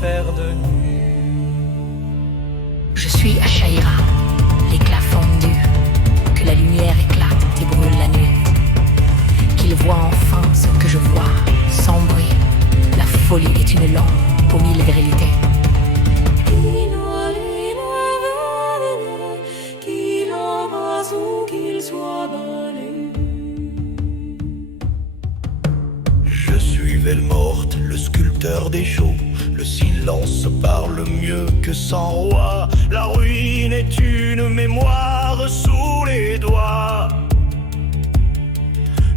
faire de nuit. Je suis à Shaira, l'éclat fondu, que la lumière éclate et brûle la nuit. Qu'il voit enfin ce que je vois, sans bruit. La folie est une lampe aux mille grêlités. Qu'il embrasse ou qu'il soit banni. Je suis Velmorte, le sculpteur des shows. Le silence parle mieux que 100 rois. La ruine est une mémoire sous les doigts.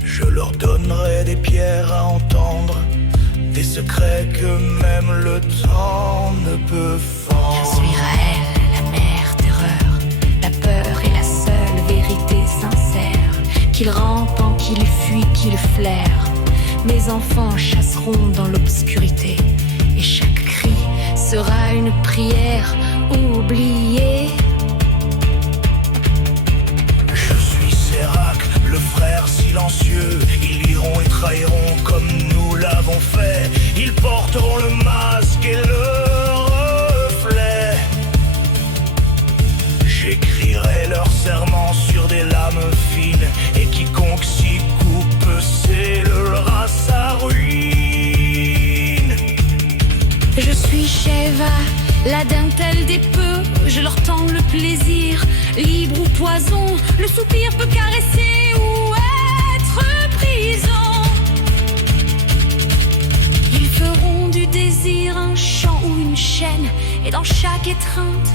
Je leur donnerai des pierres à entendre, des secrets que même le temps ne peut fendre. Je suis Raël, la mère terreur. La peur est la seule vérité sincère. Qu'il rampant, qu'il fuit, qu'il flaire. Mes enfants chasseront dans l'obscurité. Et chaque cri sera une prière oubliée. Je suis Sérac, le frère silencieux. Ils iront et trahiront comme nous l'avons fait. Ils porteront le masque et le reflet. J'écrirai leurs serments sur des lames fines. Et quiconque s'y coupe scellera sa ruine. Je suis Sheva, la dentelle des peu. Je leur tends le plaisir, libre ou poison. Le soupir peut caresser ou être prison. Ils feront du désir un chant ou une chaîne. Et dans chaque étreinte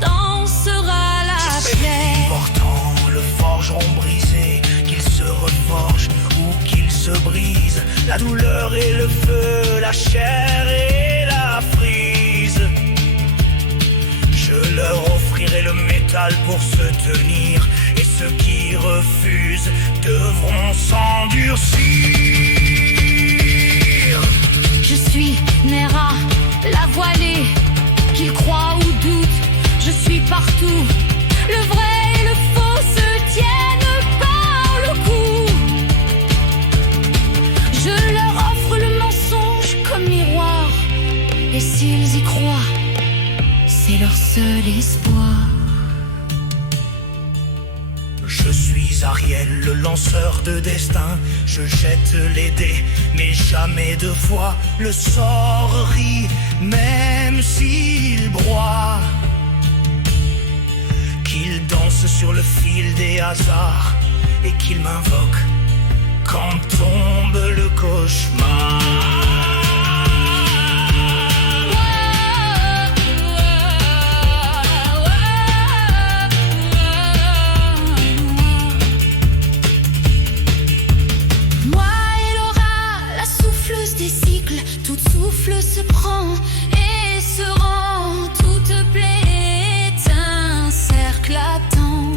dansera la paix. Pourtant le forgeron brisé, qu'il se reforge ou qu'il se brise. La douleur et le feu, la chair et la frise. Je leur offrirai le métal pour se tenir. Et ceux qui refusent devront s'endurcir. Je suis Nera, la voilée. Qu'ils croient ou doutent, je suis partout. Le vrai et le faux se tiennent par le cou. Je leur offre le mensonge comme miroir. Et s'ils y croient, c'est leur seul espoir. Je suis Ariel, le lanceur de destin. Je jette les dés, mais jamais deux fois. Le sort rit, même s'il broie. Qu'il danse sur le fil des hasards et qu'il m'invoque quand tombe le cauchemar. Tout souffle se prend et se rend. Toute plaie est un cercle à temps.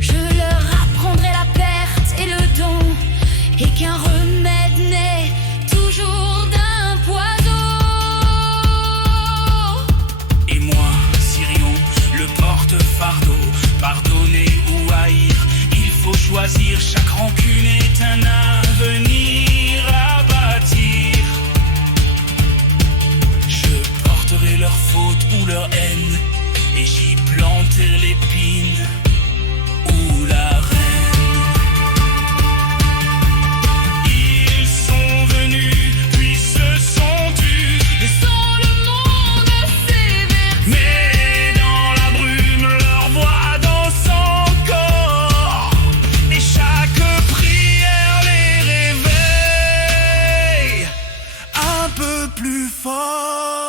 Je leur apprendrai la perte et le don, et qu'un remède naît toujours d'un poison. Et moi, Sirius, le porte-fardeau, pardonner ou haïr, il faut choisir. Chaque rancune est un avenir à bâtir. Je porterai leurs fautes ou leur haine, et j'y planterai l'épine ou la reine. Ils sont venus, puis se sont tus, laissant le monde sévère. Mais dans la brume, leur voix danse encore, et chaque prière les réveille un peu plus fort.